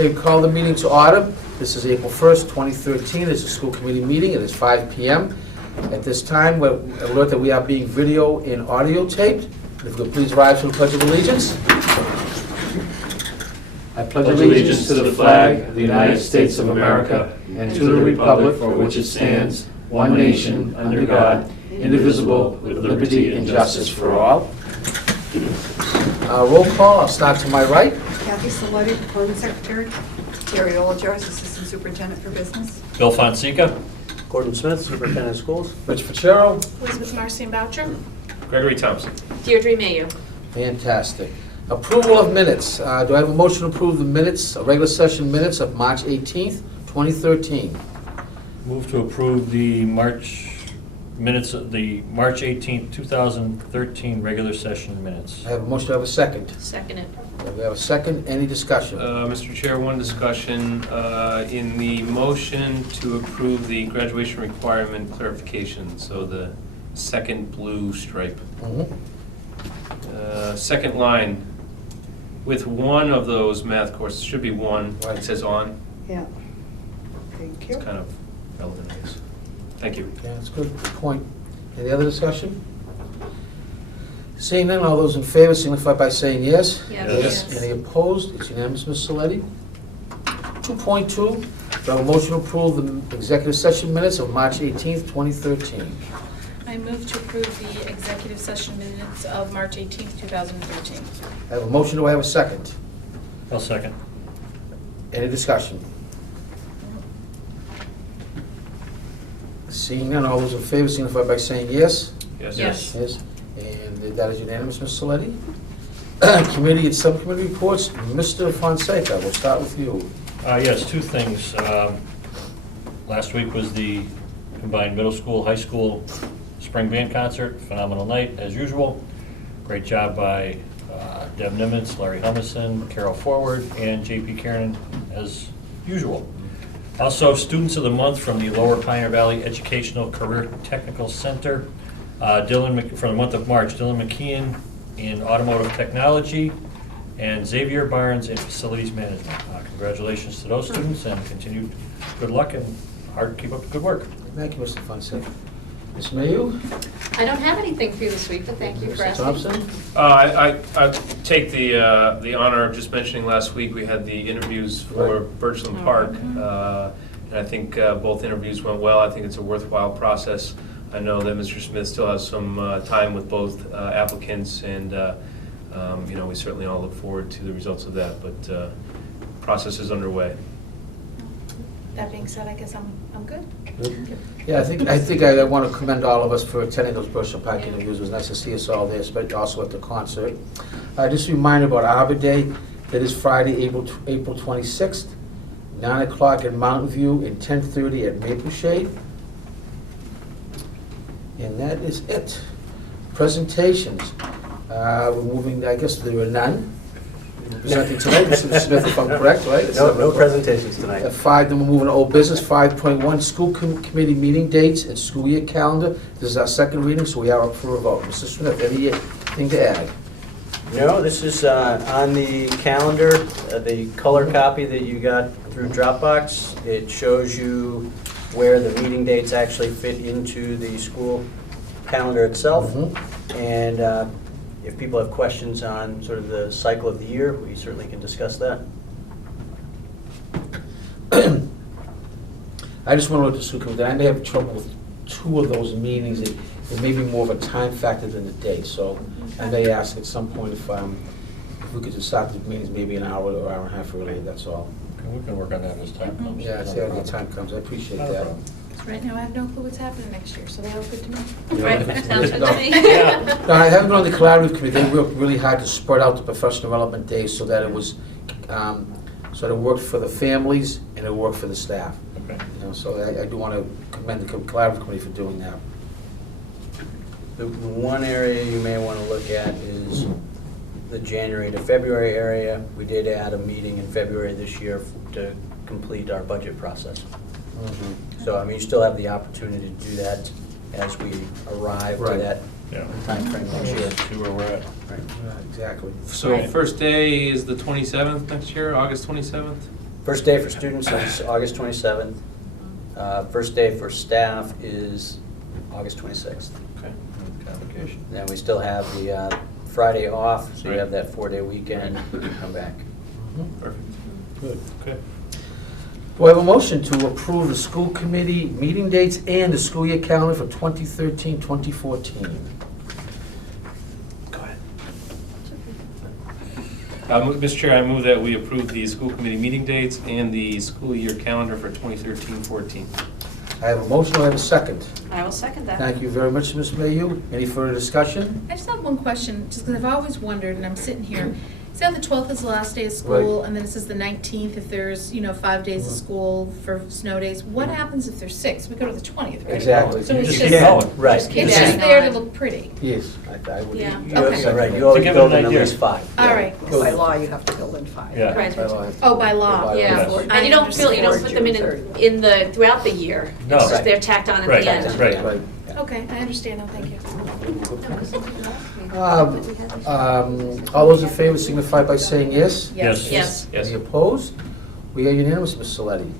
Okay, call the meeting to order. This is April 1st, 2013. It's a school committee meeting. It is 5 p.m. At this time, we're alert that we are being video and audio taped. If you could please rise to the Pledge of Allegiance. I pledge allegiance to the flag of the United States of America and to the republic for which it stands, one nation, under God, indivisible, with liberty and justice for all. Roll call, I'll start to my right. Kathy Saletti, Recording Secretary. Terry Olajarz, Assistant Superintendent for Business. Bill Fonseca. Gordon Smith, Superintendent of Schools. Rich Fitzgerald. Elizabeth Marcian Boucher. Gregory Thompson. Deirdre Mayo. Fantastic. Approval of minutes. Do I have a motion to approve the minutes, regular session minutes of March 18th, 2013? Move to approve the March minutes, the March 18th, 2013 regular session minutes. I have a motion, do I have a second? Seconded. We have a second, any discussion? Mr. Chair, one discussion. In the motion to approve the graduation requirement clarification, so the second blue stripe. Mhm. Second line, with one of those math courses, should be one, Right. it says on. Yeah. Thank It's you. kind of relevant, I guess. Thank you. Yeah, that's good, good point. Any other discussion? Seeing none, all those in favor signify by saying yes. Yes. Any opposed? It's unanimous, Ms. Saletti. 2.2, do I have a motion to approve the executive session minutes of March 18th, 2013? I move to approve the executive session minutes of March 18th, 2013. I have a motion, do I have a second? I'll second. Any discussion? Seeing none, all those in favor signify by saying yes. Yes. Yes. Yes, and that is unanimous, Ms. Saletti. Committee and subcommittee reports, Mr. Fonseca, we'll start with you. Yes, two things. Last week was the combined middle school, high school spring band concert. Phenomenal night, as usual. Great job by Deb Nimitz, Larry Humison, Carol Forward, and J.P. Kieran, as usual. Also, Students of the Month from the Lower Pioneer Valley Educational Career Technical Center. For the month of March, Dylan McKeon in Automotive Technology and Xavier Barnes in Facilities Management. Congratulations to those students and continued good luck and keep up the good work. Thank you, Mr. Fonseca. Ms. Mayu? I don't have anything for you this week, but thank you for Mr. asking. Thompson? I take the honor of just mentioning last week we had the interviews for Right. Birchland Park. And I think both interviews went well. I think it's a worthwhile process. I know that Mr. Smith still has some time with both applicants, and we certainly all look forward to the results of that, but process is underway. That being said, I guess I'm good. Yeah, I think I want to commend all of us for attending those Birchland Park interviews. It was nice to see us all there, but also at the concert. Just a reminder about Arbor Day. That is Friday, April 26th, 9 o'clock at Mountain View and 10:30 at Maple Shade. And that is it. Presentations. We're moving, I guess there were none. Presenting tonight, Mr. Smith, if I'm correct, right? No presentations tonight. At 5, then we're moving to old business, 5.1, school committee meeting dates and school year calendar. This is our second reading, so we are up for a vote. Mr. Smith, anything to add? No, this is on the calendar, the color copy that you got through Dropbox. It shows you where the meeting dates actually fit into the school calendar itself. Mhm. And if people have questions on sort of the cycle of the year, we certainly can discuss that. I just want to look at the school committee. I may have trouble with 2 of those meetings. It may be more of a time factor than the date, so I may ask at some point if we could just start the meetings maybe an hour or hour and a half early, that's all. We can work on that as time comes. Yeah, see how the time comes. I appreciate Not a that. problem. Right now, I have no clue what's happening next year, so that was good to me. Right, sounds good No. to me. No, I haven't been on the collaborative committee. They worked really hard to spread out the professional development days so that it was, so that it worked for the families and it worked for the staff. Okay. So I do want to commend the collaborative committee for doing that. The one area you may want to look at is the January to February area. We did add a meeting in February this year to complete our budget process. Mhm. So, I mean, you still have the opportunity to do that as we arrive to Right. that Yeah. timeframe next year. See where we're at. Right. Yeah, exactly. So Right. first day is the 27th next year, August 27th? First day for students is August 27th. First day for staff is August 26th. Okay. Convocation. Then we still have the Friday off, so you Right. have that 4-day weekend, come back. Perfect. Good. Okay. Do I have a motion to approve the school committee meeting dates and the school year calendar for 2013-2014? Go ahead. Mr. Chair, I move that we approve the school committee meeting dates and the school year calendar for 2013-14. I have a motion, do I have a second? I will second that. Thank you very much, Ms. Mayhew. Any further discussion? I just have one question, just because I've always wondered, and I'm sitting here, see how the 12th is the last day of school, and then it says the 19th if there's, 5 days of school for snow days. What happens if there's 6? We go to the 20th, right? Exactly. So You it's just just, keep going. Right. Just keep it's Yeah. just there to look pretty. Yes, I would. Yeah. you- You Okay. have- Right, you To always give it build an in at idea. least 5. All right. By law, you have to build in 5. Yeah. Right. By law. Oh, by law. By law, Yeah, yes. and you don't put them in the, throughout the year. No. It's just Right. they're tacked on at Right, the end. right. Right. Okay, I understand now, thank you. All those in favor signify by saying yes. Yes. Yes. Yes. Any opposed? We are unanimous, Ms. Saletti.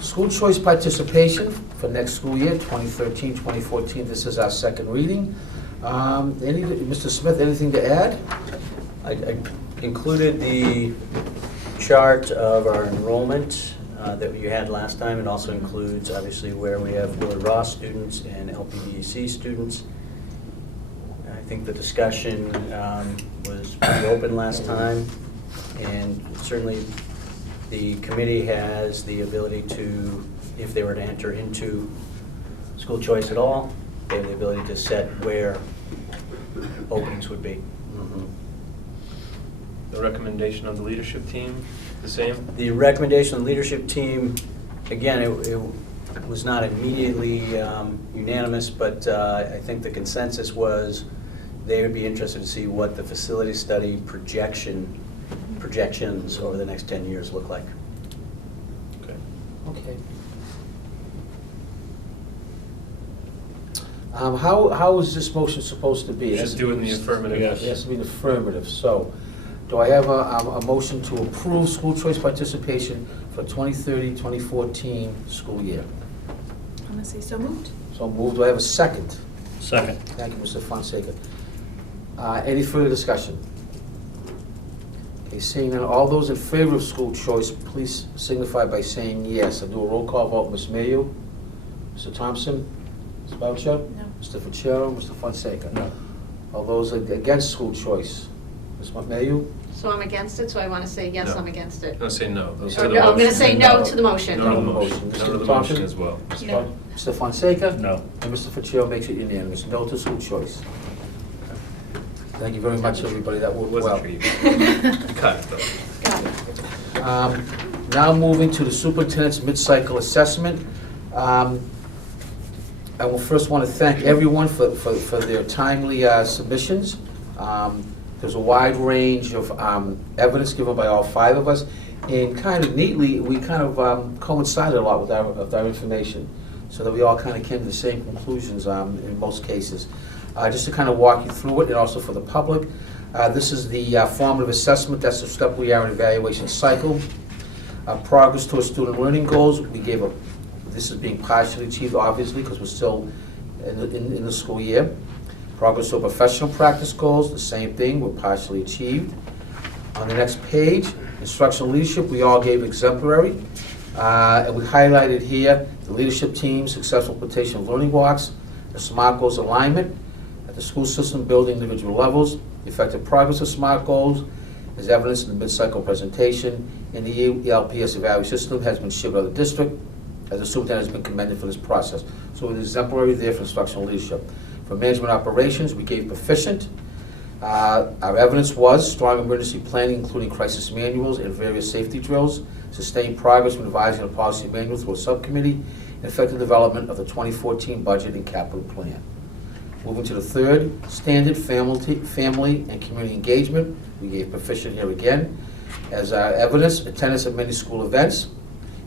School choice participation for next school year, 2013-2014. This is our second reading. Mr. Smith, anything to add? I included the chart of our enrollment that you had last time. It also includes, obviously, where we have Willard Ross students and LPDC students. I think the discussion was pretty open last time, and certainly the committee has the ability to, if they were to enter into school choice at all, they have the ability to set where openings would be. The recommendation of the leadership team, the same? The recommendation of the leadership team, again, it was not immediately unanimous, but I think the consensus was they would be interested to see what the facility study projections over the next 10 years look like. Okay. Okay. How is this motion supposed to be? Just do it in the affirmative. Yes. It has to be an affirmative, so do I have a motion to approve school choice participation for 2013-2014 school year? I'm gonna say so moved. So moved, do I have a second? Second. Thank you, Mr. Fonseca. Any further discussion? Okay, seeing none, all those in favor of school choice, please signify by saying yes. I'll do a roll call vote. Ms. Mayu? Mr. Thompson? Ms. Boucher? No. Mr. Fitzgerald? Mr. Fonseca? No. All those against school choice? Ms. Mayu? So I'm against it, so I want to say, yes, No. I'm against it. No, say no. Those Or are the no, I'm going to motions. say no to the motion. No to the No. motion. No to the Mr. motion Thompson? as well. No. Mr. Fonseca? No. And Mr. Fitzgerald makes it unanimous. No to school choice. Thank you very much, everybody. That worked well. Wasn't for you. You got it, though. Got it. Now moving to the superintendent's mid-cycle assessment. I will first want to thank everyone for their timely submissions. There's a wide range of evidence given by all 5 of us, and kind of neatly, we kind of coincided a lot with our information, so that we all kind of came to the same conclusions in most cases. Just to kind of walk you through it, and also for the public, this is the formative assessment. That's the step we are in evaluation cycle. Progress towards student learning goals, we gave a, this is being partially achieved, obviously, because we're still in the school year. Progress toward professional practice goals, the same thing, we're partially achieved. On the next page, instructional leadership, we all gave exemplary. And we highlighted here the leadership team, successful implementation of learning blocks, the SMART goals alignment at the school system building individual levels, the effective progress of SMART goals is evidenced in the mid-cycle presentation, and the ELPS evaluation system has been shipped out of the district, as the superintendent has been commended for this process. So it is exemplary there for instructional leadership. For management operations, we gave proficient. Our evidence was strong emergency planning, including crisis manuals and various safety drills, sustained progress in revising the policy manual through a subcommittee, and effective development of the 2014 budget and capital plan. Moving to the third, standard family and community engagement. We gave proficient here again. As evidence, attendance at many school events.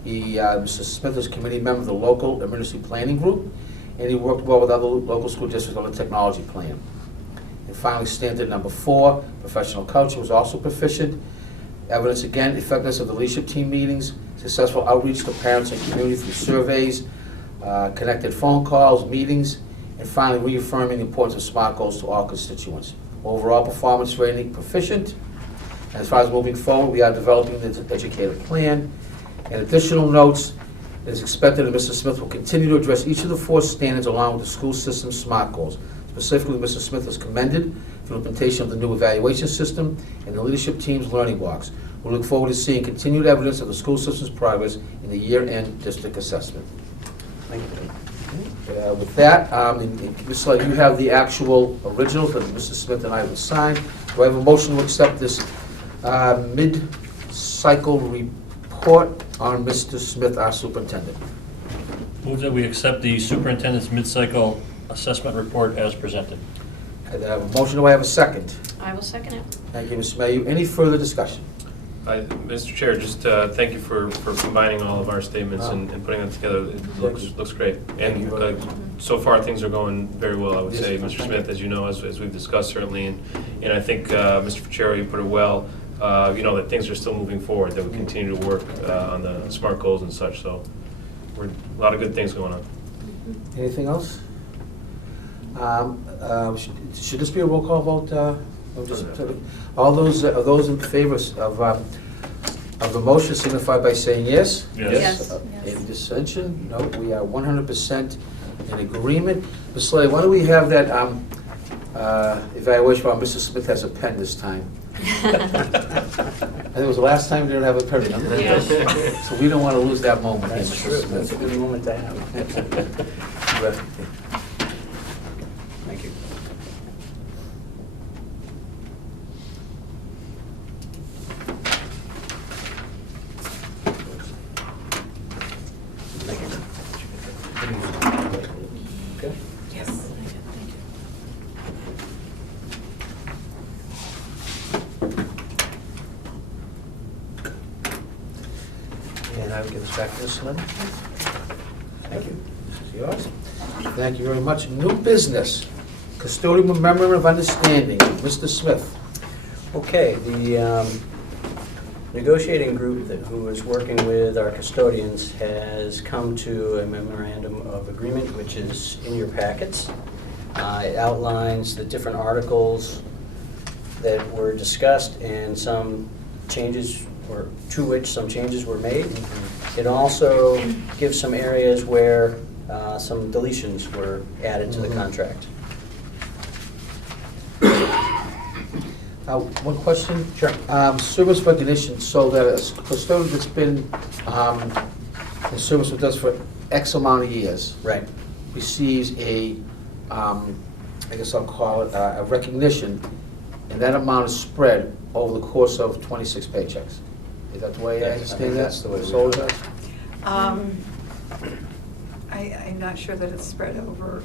Mr. Smith is a committee member of the local emergency planning group, and he worked well with other local school districts on the technology plan. And finally, standard number 4, professional culture was also proficient. Evidence again, effectiveness of the leadership team meetings, successful outreach to parents and community through surveys, connected phone calls, meetings, and finally reaffirming the importance of SMART goals to all constituents. Overall performance rating proficient. As far as moving forward, we are developing the educator plan. And additional notes, it is expected that Mr. Smith will continue to address each of the 4 standards along with the school system's SMART goals. Specifically, Mr. Smith is commended for the implementation of the new evaluation system and the leadership team's learning blocks. We look forward to seeing continued evidence of the school system's progress in the year-end district assessment. Thank you. With that, Ms. Slade, you have the actual originals that Mr. Smith and I will sign. Do I have a motion to accept this mid-cycle report on Mr. Smith, our superintendent? Move that we accept the superintendent's mid-cycle assessment report as presented. I have a motion, do I have a second? I will second it. Thank you, Mr. Mayor. Any further discussion? Mr. Chair, just thank you for combining all of our statements and putting them together. It looks great. Thank you very And much. so far, things are going very well, I would Yes, say, thank Mr. you. Smith, as you know, as we've discussed certainly. And I think, Mr. Fitzgerald, you put it well, that things are still moving forward, that we continue to work on the SMART goals and such. So a lot of good things going on. Anything else? Should this be a roll call vote? Or just- All those in favor of the motion signify by saying yes. Yes. Any dissension? No, we are 100% in agreement. Ms. Slade, why don't we have that evaluation while Mr. Smith has a pen this time? I think it was the last time we didn't have a pen. Yeah. So we don't want to lose that moment. That's Mr. true. Smith. That's a good moment to have. Thank you. Okay. Yes. And I will give this back to Ms. Lynn. Thank you. This is yours. Thank you very much. New business, custodial memorandum of understanding, Mr. Smith. Okay, the negotiating group who is working with our custodians has come to a memorandum of agreement, which is in your packets. It outlines the different articles that were discussed and some changes, or to which some changes were made. It also gives some areas where some deletions were added to the contract. One question? Sure. Service recognition, so that a custodian that's been in service with us for X amount of years Right. receives a, I guess I'll call it, a recognition, and that amount is spread over the course of 26 paychecks. Is that the way I Yes, I understand think that? that's the way we So do it. does? I'm not sure that it's spread over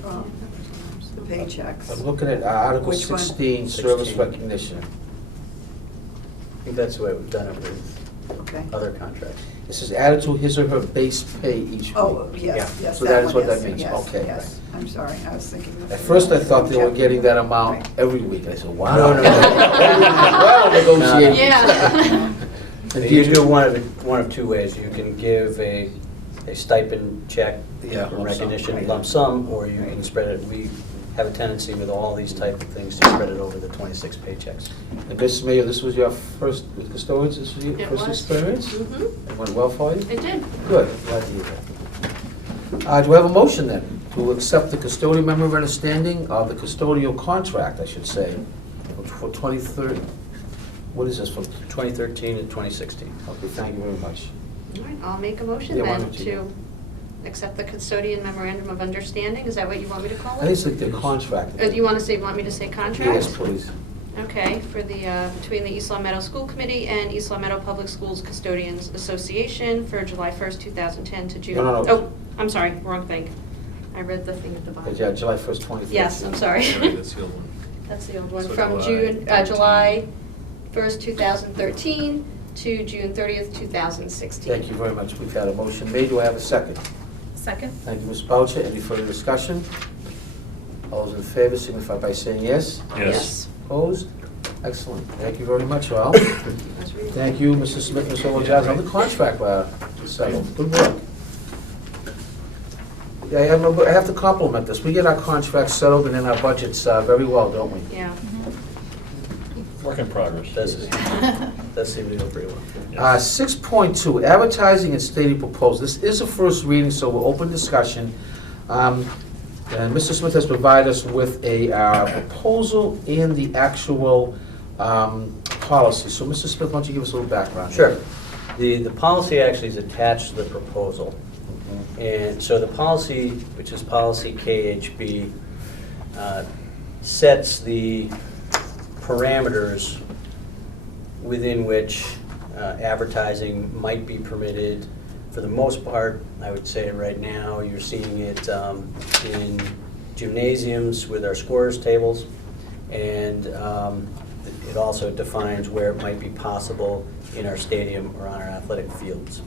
the paychecks. I'm looking at Article Which one? 16, service 16. recognition. I think that's the way we've done it with Okay. other contracts. This is added to his or her base pay each week. Oh, yes, yes. So that is what one, that means. yes, Okay, Yes, I'm sorry, I was thinking. of At first, I thought they were getting that amount Right. every week, and I said, wow. No, no, no. Well negotiated. Yeah. You can do one of two ways. You can give a stipend check Yeah, for lump sum. recognition, lump sum, or you can spread it. We have a tendency with all these type of things to spread it over the 26 paychecks. And Mrs. Mayor, this was your first, with custodians, this was your It first was. experience? Mhm. It went well for you? It did. Good, glad to hear that. Do I have a motion then to accept the custodial member of understanding, the custodial contract, I should say, for 23rd, what is this for? 2013 and 2016. Okay, thank you very much. All right, I'll make a motion Yeah, why then don't you? to accept the custodian memorandum of understanding. Is that what you want me to call I think it? it's like the contract. Or do you want me to say contract? Yes, please. Okay, for the, between the East Long Meadow School Committee and East Long Meadow Public Schools Custodians Association for July 1st, 2010 to June. No. Oh, I'm sorry, wrong thing. I read the thing at the bottom. Yeah, July 1st, 2013. Yes, I'm sorry. That's the old one. That's the old one. So From July 1st, 2013 to June 30th, 2016. Thank you very much. We've had a motion made. Do I have a second? Second? Thank you, Ms. Boucher. Any further discussion? All those in favor signify by saying yes. Yes. Opposed? Excellent. Thank you very much, all. That's really- Thank you, Mrs. Smith, Mr. Olajaz, on the contract settled. Good work. Yeah, I have to compliment this. We get our contracts settled and in our budgets very well, don't we? Yeah. Work in progress. Does seem to go pretty well. 6.2, advertising and stadium proposal. This is a first reading, so we'll open discussion. And Mr. Smith has provided us with a proposal and the actual policy. So, Mr. Smith, why don't you give us a little background? Sure. The policy actually is attached to the proposal. And so the policy, which is policy KHB, sets the parameters within which advertising might be permitted. For the most part, I would say right now, you're seeing it in gymnasiums with our scorers tables, and it also defines where it might be possible in our stadium or on our athletic fields.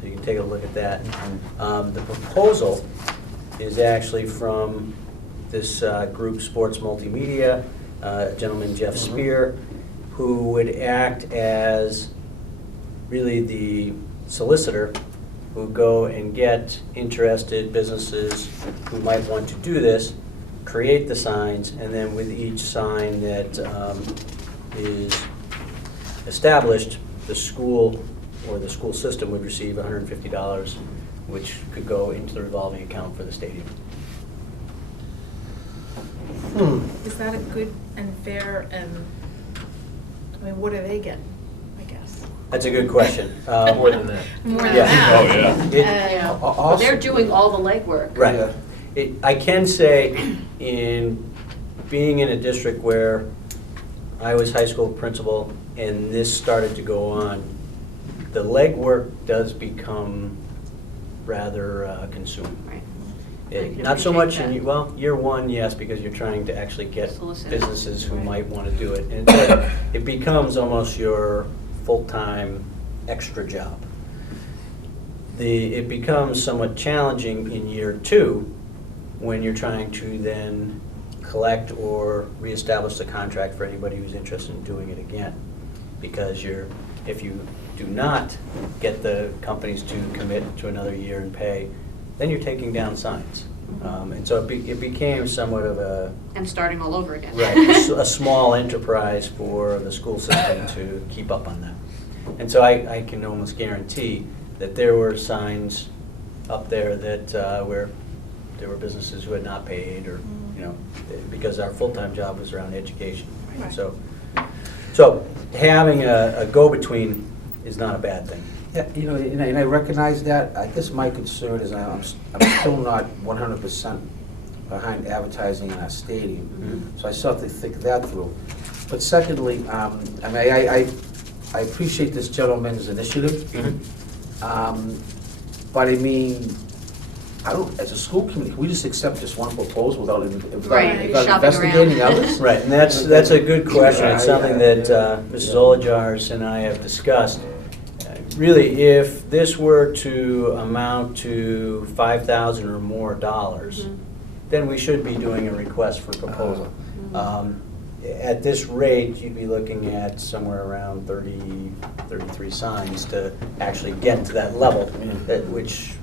So you can take a look at that. The proposal is actually from this group, Sports Multimedia, a gentleman, Jeff Spear, who would act as really the solicitor who go and get interested businesses who might want to do this, create the signs, and then with each sign that is established, the school or the school system would receive $150, which could go into the revolving account for the stadium. Is that a good and fair and, I mean, what do they get, I guess? That's a good question. More than that. More than Yeah. that. Oh, yeah. It- Yeah. Al- But also- they're doing all the legwork. Right. Yeah. I can say, in being in a district where I was high school principal and this started to go on, the legwork does become rather consuming. Right. Not so much in, well, year one, yes, because you're trying to actually get Solicit. businesses who Right. might want to do it. And then it becomes almost your full-time extra job. It becomes somewhat challenging in year two when you're trying to then collect or reestablish the contract for anybody who's interested in doing it again. Because if you do not get the companies to commit to another year and pay, then you're taking down signs. And so it became somewhat of a, And starting all over again. right, a small enterprise for the school system to keep up on that. And so I can almost guarantee that there were signs up there that where there were businesses who had not paid, or, you know, because our full-time job was around education. Right. So having a go-between is not a bad thing. Yeah, you know, and I recognize that. I guess my concern is I'm still not 100% behind advertising in our stadium. So I still have to think that through. But secondly, I mean, I appreciate this gentleman's initiative. But I mean, I don't, as a school committee, can we just accept this one proposal without Right, without shopping investigating around. others? Right, and that's a good question. It's Yeah, something yeah, that yeah. Mrs. Olajars and I have discussed. Really, if this were to amount to $5,000 or more dollars, then we should be doing a request for proposal. At this rate, you'd be looking at somewhere around 33 signs to actually get to that level, which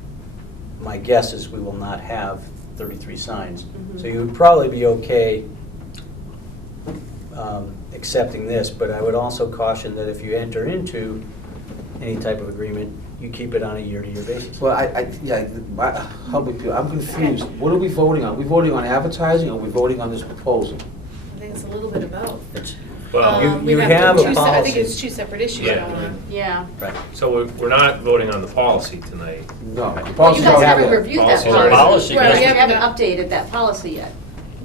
my guess is we will not have 33 signs. So you would probably be okay accepting this, but I would also caution that if you enter into any type of agreement, you keep it on a year-to-year basis. Well, help me, Peter. I'm confused. What are we voting on? Are we voting on advertising, or are we voting on this proposal? I think it's a little bit of both. It's- Well, You We'd have to a two se- I think policy. it's two separate issues Yeah. going on. Yeah. Right. so we're not voting on the policy tonight. No. Well, you Policy's guys already haven't there. reviewed that Policy's policy. already- Policy, Right, yeah. You yeah. haven't updated that policy yet,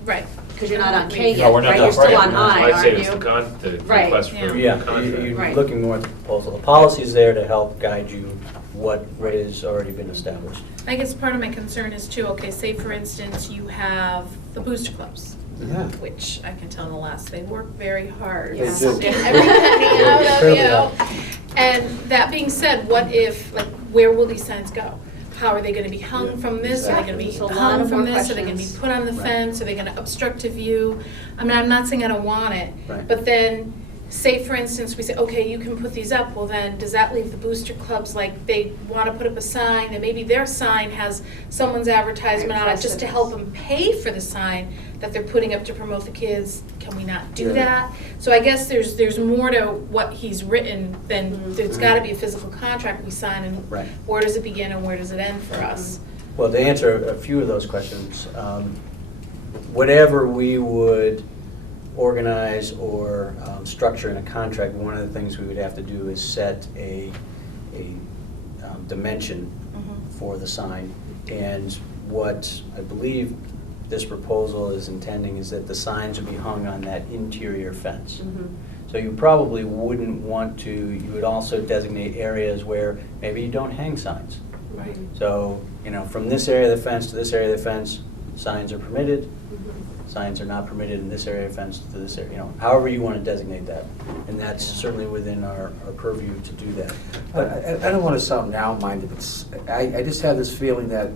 Right. because you're not on K No, yet, we're not right? done. You're still Right. on I, I'd say aren't it's the you? the Right. request for Yeah. Yeah, contract. you're Right. looking more at the proposal. The policy's there to help guide you what has already been established. I guess part of my concern is too, okay, say for instance, you have the booster clubs, Yeah. which I can tell in the last, they work very hard. They to do. get every penny out of, Fairly you know. And that being said, what if, like, where will these signs go? how are they gonna be hung from this? Are they gonna be There's a lot hung of from more this? Are they gonna be questions. put on the Right. fence? Are they gonna obstruct a view? I mean, I'm not saying I don't want it, Right. but then, say for instance, we say, okay, you can put these up, well then, does that leave the booster clubs, like, they wanna put up a sign, and maybe their sign has someone's advertisement on it, just to help them pay for the sign that they're putting up to promote the kids? Can we not do Yeah. that? So I guess there's more to what he's written than, there's gotta be a physical contract we sign, and Right. where does it begin and where does it end for us? Well, to answer a few of those questions, whatever we would organize or structure in a contract, one of the things we would have to do is set a dimension for the sign. And what I believe this proposal is intending is that the signs would be hung on that interior fence. So you probably wouldn't want to, you would also designate areas where maybe you don't hang signs. Right. So, you know, from this area of the fence to this area of the fence, signs are permitted, signs are not permitted in this area of fence to this area, you know, however you want to designate that. And that's certainly within our purview to do that. But I don't want to sound narrow-minded, but I just have this feeling that,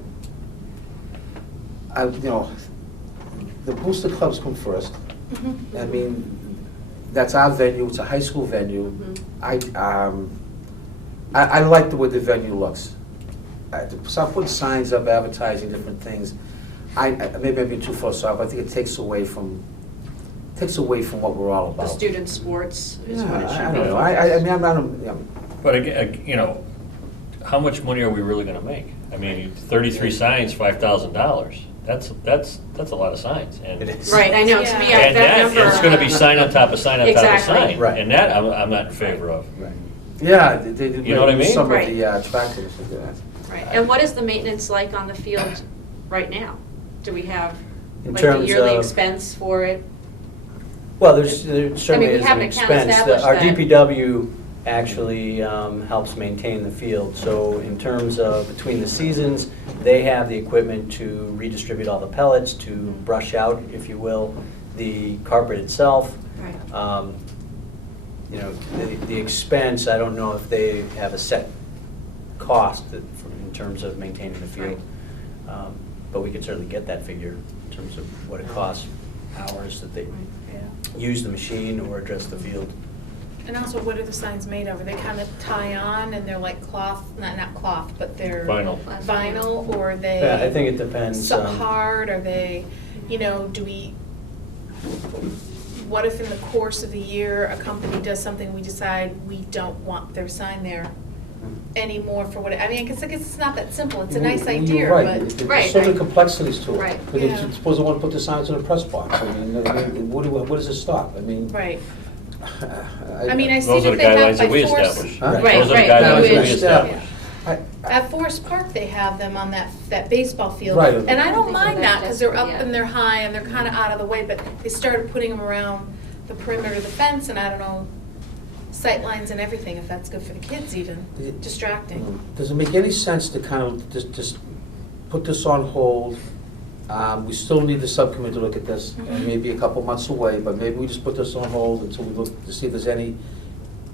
the booster clubs come first. I mean, that's our venue, it's a high school venue. I like the way the venue looks. To start putting signs up, advertising different things, maybe I'm being too far off, I think it takes away from what we're all The about. student sports is Yeah, what it I should be. don't know, I mean, I'm not, But again, how much money are we really gonna make? I mean, 33 signs, $5,000. That's a lot of signs. And It is. Right, I know, to me, Yeah. And that that, number. it's gonna be sign on top of sign on top of Exactly. sign. Right. And that, I'm not in favor of. Right. yeah, they You know what I mean? some of Right. the attractiveness of that. Right, and what is the maintenance like on the field right now? Do we have In like a terms yearly of- expense for it? Well, there certainly we is have an an account expense. established Our that- DPW actually helps maintain the field. So in terms of between the seasons, they have the equipment to redistribute all the pellets, to brush out, if you will, the carpet itself. Right. You know, the expense, I don't know if they have a set cost in terms of maintaining the field. But we could certainly get that figure in terms of what it costs, hours that they use the machine or address the field. And also, what are the signs made of? Are they kind of tie on and they're like cloth, not cloth, but they're Vinyl. vinyl, or are they? Yeah, I think it depends. So hard, are they, what if in the course of the year, a company does something, we decide we don't want their sign there anymore for what, I mean, it's not that simple, it's a nice idea, You're right. but. There's so many complexities to it. Right. But if Yeah. you suppose they want to put the signs in a press box, I mean, what does it stop? I mean. Right. I mean, I see Those are that the they have guidelines by that we Forest. established. Huh? Those are the Right, right, guidelines we that we would- established. At Forest Park, they have them on that baseball field. Right. And I don't They mind go that, that because they're up distance, and they're high and they're kind of out of the way, but they started putting them around the perimeter of the fence, and I don't know, sight lines and everything, if that's good for the kids even, distracting. Does it make any sense to kind of just put this on hold? We still need the subcommittee to look at this, and maybe a couple months away, but maybe we just put this on hold until we look to see if there's any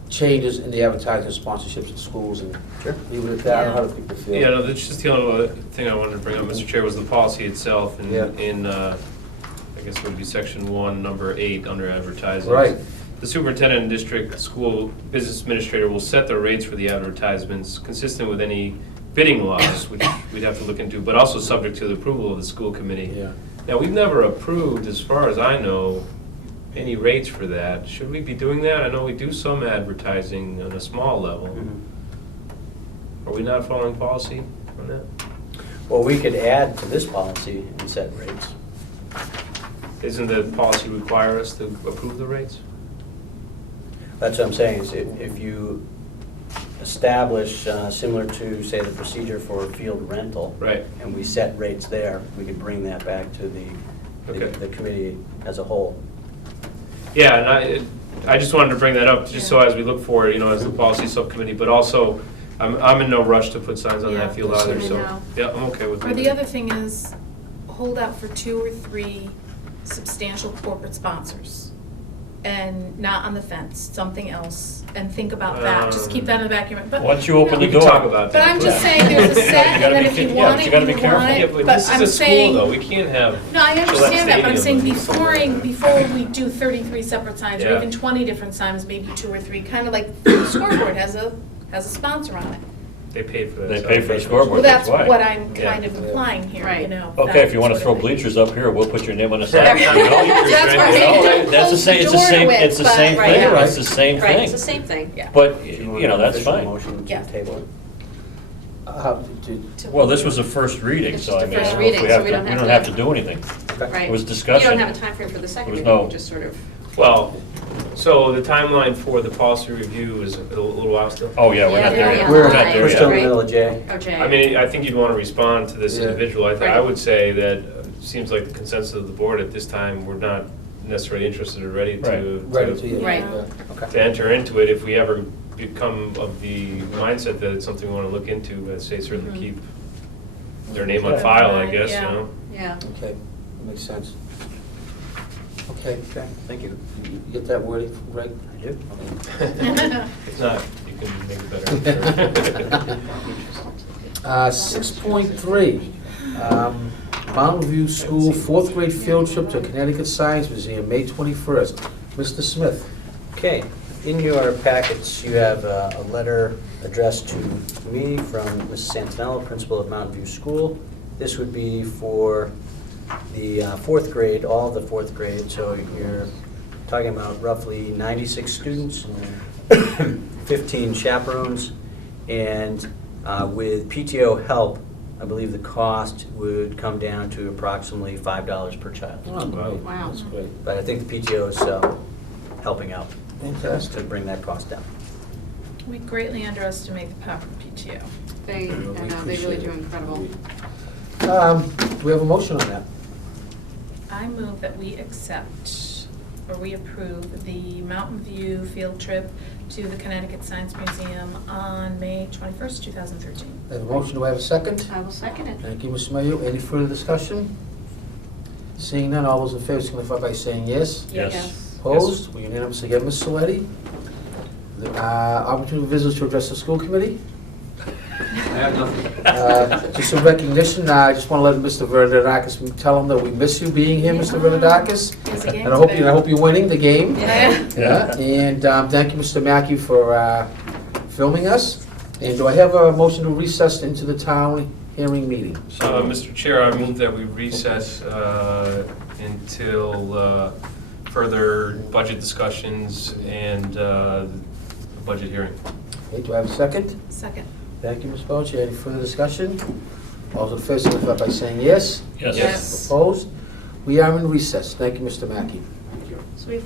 changes in the advertising sponsorships at schools, and Sure. leave it at that. I don't know how do people feel. Yeah, no, that's just the only thing I wanted to bring up, Mr. Chair, was the policy itself, and Yeah. in, I guess it would be section 1, number 8, under advertising. Right. The superintendent and district school business administrator will set the rates for the advertisements consistent with any bidding laws, which we'd have to look into, but also subject to the approval of the school committee. Yeah. Now, we've never approved, as far as I know, any rates for that. Should we be doing that? I know we do some advertising on a small level. Are we not following policy on that? Well, we could add to this policy and set rates. Isn't the policy require us to approve the rates? That's what I'm saying, is if you establish, similar to, say, the procedure for field rental. Right. And we set rates there, we could bring that back to Okay. the committee as a whole. Yeah, and I just wanted to bring that up, just so as we look forward, as the policy subcommittee, but also, I'm in no rush to put signs on Yeah, that field either, I so, know. yeah, I'm okay with Or it. the other thing is, hold out for 2 or 3 substantial corporate sponsors. and not on the fence, something else, and think about that, just keep that in the back of your mind. But- Once you open the We door. can talk about But that. I'm just saying, there's a set, You and gotta then be if you ca- want yeah, it, you gotta you be want careful. Yeah, it, but but this is I'm a school, saying. though, we can't have. No, I understand that, but I'm saying Stadium. before we do 33 separate signs, or Yeah. even 20 different signs, maybe 2 or 3, kind of like the scoreboard has a sponsor on it. They paid for that. They so- pay for the scoreboard. Well, that's why. what I'm Yeah. kind of implying here, you Right. know. Okay, if that you want to sort throw of thing. bleachers up here, we'll put your name on the side. That's You know? what You I'm saying. know, Don't That's the close same, the it's the door same, to it, it's the but- same Right, thing, yeah. it's the same Right, it's the thing. same thing. Yeah. But, Do you know, want an that's official fine. motion Yeah. to table it? Well, this was a first reading, It's so just I a mean, I first don't know if reading, we so have we to, don't we have don't to- have to do anything. Right. It was discussion. You don't have a time frame for the second There was reading, no- you just sort of. Well, so the timeline for the policy review is a little while still? Oh, yeah, we're not there Yeah, yet. We're We're not there We're still in the yet. middle of J. Okay. I mean, I think you'd want to respond to this Yeah. individual. I Right. would say that it seems like the consensus of the board at this time, we're not necessarily interested or ready to Right, so, yeah. Right. Yeah. to enter into it. If we ever become of the mindset that it's something we want to look into, I'd say certainly Mhm. keep their name on Yeah. file, I guess, you Yeah. know? Yeah. Okay, that makes sense. Okay, Okay, thank you. you get that wording right? I do. If not, you can make it better. 6.3, Mountain View School 4th grade field trip to Connecticut Science Museum, May 21st. Mr. Smith. Okay, in your packets, you have a letter addressed to me from Mrs. Santinello, principal of Mountain View School. This would be for the 4th grade, all of the 4th grade, so you're talking about roughly 96 students, 15 chaperones, and with PTO help, I believe the cost would come down to approximately $5 per child. Oh, great. Wow. That's great. But I think the PTO is helping out Fantastic. to bring that cost down. We greatly underestimate the power of PTO. They, I know, they really do incredible. Do we have a motion on that? I move that we accept, or we approve, the Mountain View field trip to the Connecticut Science Museum on May 21st, 2013. I have a motion, do I have a second? I will second it. Thank you, Ms. Mayo. Any further discussion? Seeing none, all those in favor signify by saying yes. Yes. Opposed? We unanimous again, Ms. Saletti. Opportunity for visitors to address the school committee. Just a recognition, I just want to let Mr. Verodakis, tell him that we miss you being here, Mr. Verodakis. There's a game And I hope, today. I hope you're winning the game. Yeah. Yeah, and thank you, Mr. Mackey, for filming us. And do I have a motion to recess into the town hearing meeting? Mr. Chair, I move that we recess until further budget discussions and budget hearing. Okay, do I have a second? Second. Thank you, Ms. Boucher. Any further discussion? All those in favor signify by saying yes. Yes. Yes. Opposed? We are in recess. Thank you, Mr. Mackey. Sweet.